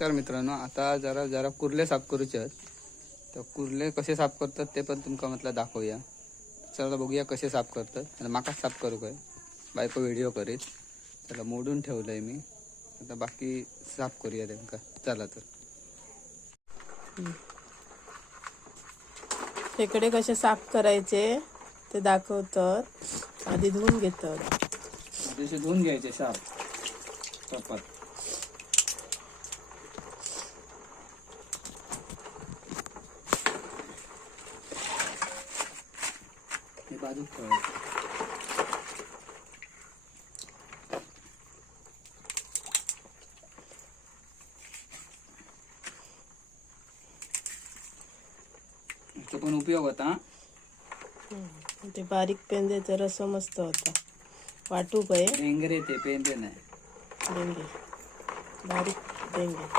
नमस्कार मित्रांनो, आता जरा जरा कुर्ले साफ करूचे आहेत. तर कुर्ले कसे साफ करतात ते पण तुमका म्हटलं दाखवूया. चला बघूया कसे साफ करतात. आणि माका साफ करू काय, बायको व्हिडिओ करीत. त्याला मोडून ठेवलंय मी. आता बाकी साफ करूया त्यांका. चला तर. खेकडे कसे साफ करायचे ते दाखवतात. आधी धुवून घेतात. आधी धुवून घ्यायचे साफ प्रॉपर. हे बाजूक ठेवायचं. तो पण उपयोग होता. ते बारीक पेंद्याचा रस मस्त होता. वाटू काय डेंगरे ते पेंदे नाही. डेंगे, बारीक डेंगे.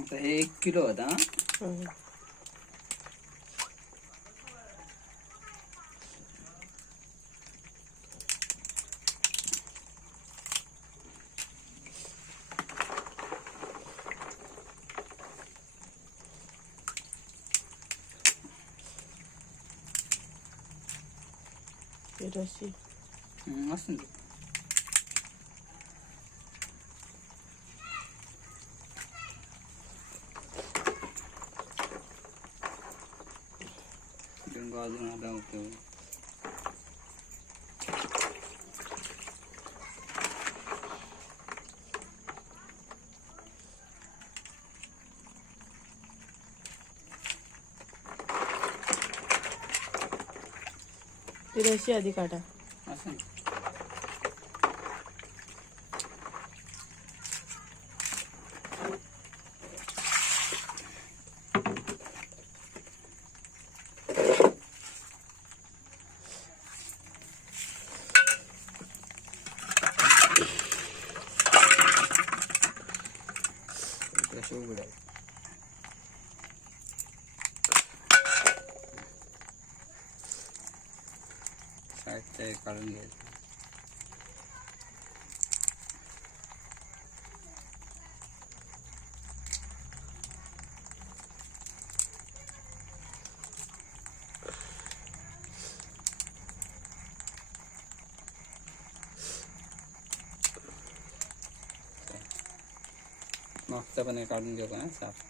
आता हे 1 किलो होता. रशी असं अजून आला होतो. ती रशी आधी काढा. असं उघडाय. साईडचं काढून घ्यायचं. मागचं पण हे काढून घेऊ का साफ.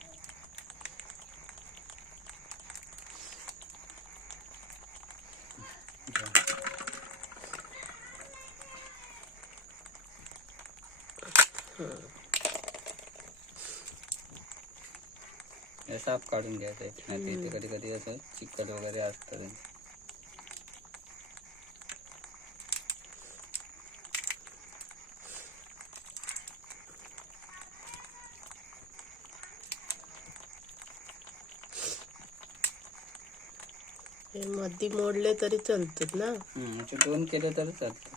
हे साफ काढून घ्यायचं. नाही इथे कधी कधी असं चिकट वगैरे असतं. हे मध्ये मोडले तरी चालतात ना. असे 2 केले तर चालतं.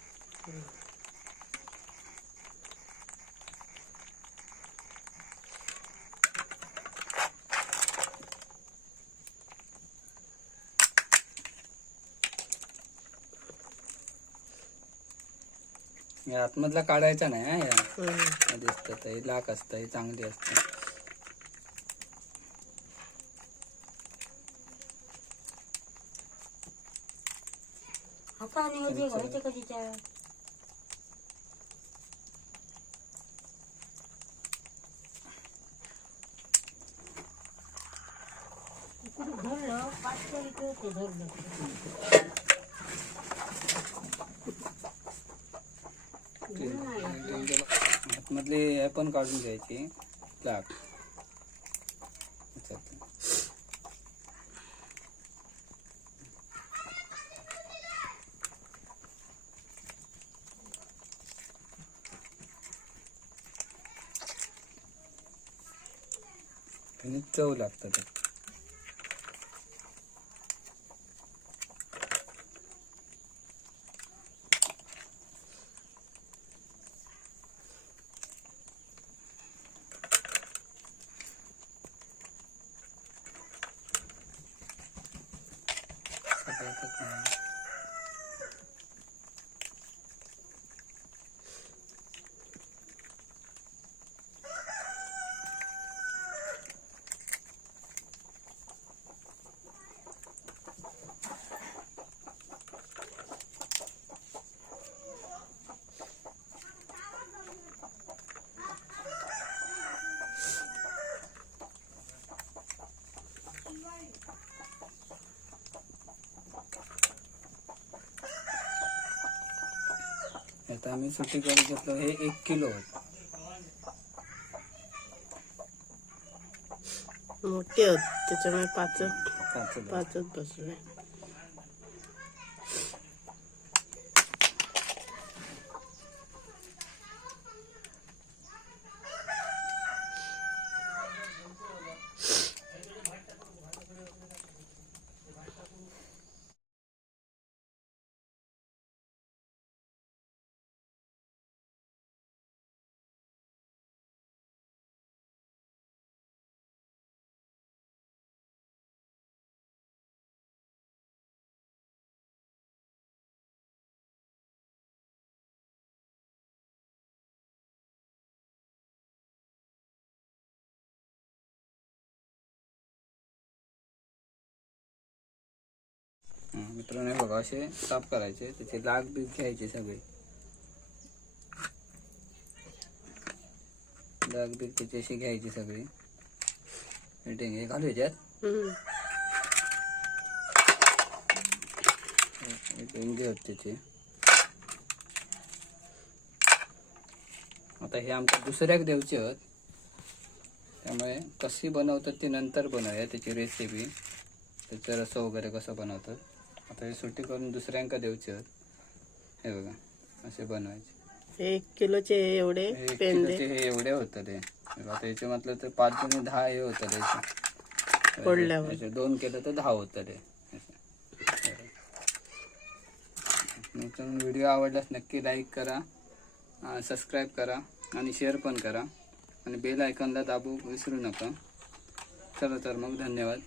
या आतमधला काढायचा नाही हा. या दिसत हे लाख असतं, हे चांगली असतं. आतमधली हे पण काढून घ्यायची लाख. चव लागतं. आता आम्ही सुट्टी करून घेतलो. हे 1 किलो मोठे होत त्याच्यामुळे पाच पाचच बसले. मित्रांनो बघा असे साफ करायचे. त्याचे लाग बीग घ्यायचे सगळे. लाग बीग त्याची अशी घ्यायची सगळी. हे घालू याच्यात इंगे होत त्याचे. आता हे आमच्या दुसऱ्याक देवचे आहेत, त्यामुळे कशी बनवतात ती नंतर बनवूया त्याची रेसिपी. त्याचं रस वगैरे कसं बनवतात. आता हे सुट्टी करून दुसऱ्यांका देवचे आहेत. हे बघा असे बनवायचे. 1 किलोचे एवढे 1 पेंदे किलोचे हे एवढे होतात. हे आता याचे म्हटलं तर 5 जणी 10 हे होतात. फोडल्यावर 2 केलं तर 10 होतात. व्हिडिओ आवडल्यास नक्की लाईक करा, सबस्क्राईब करा आणि शेअर पण करा आणि बेल आयकॉनला दाबू विसरू नका. चला तर मग धन्यवाद.